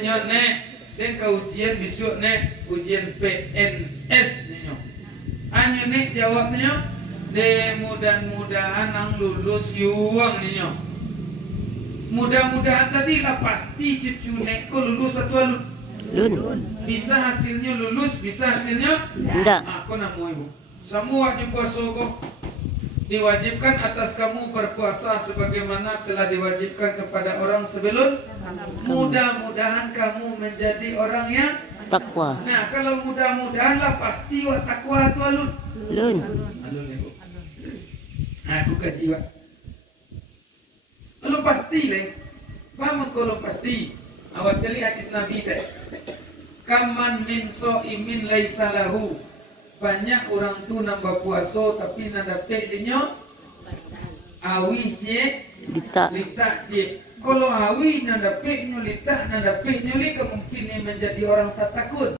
nyo nek dan ke ujian besok nek ujian PNS nyo. Anyo nek jawabnya de mudah-mudahan ang lulus yuang nyo. Mudah-mudahan tadi lah pasti cucu nek ko lulus atau Lun. bisa hasilnya lulus, bisa hasilnya Enggak. aku namu ibu. Semua wajib puasa kok diwajibkan atas kamu berpuasa sebagaimana telah diwajibkan kepada orang sebelum. Mudah-mudahan kamu menjadi orang yang Takwa. Nah, kalau mudah-mudahan lah pasti wa takwa tu alun. Lun. Alun ibu. Aku kaji wa. Lalu pasti leh. Paham kalau pasti. Awak cari hadis Nabi teh. Kaman min so'imin laisa lahu. Banyak orang tu nambah puasa tapi nada pedenya awi je Dita. litak je. Kalau awi nada pednya litak nada pednya li kemungkinan menjadi orang tak takut.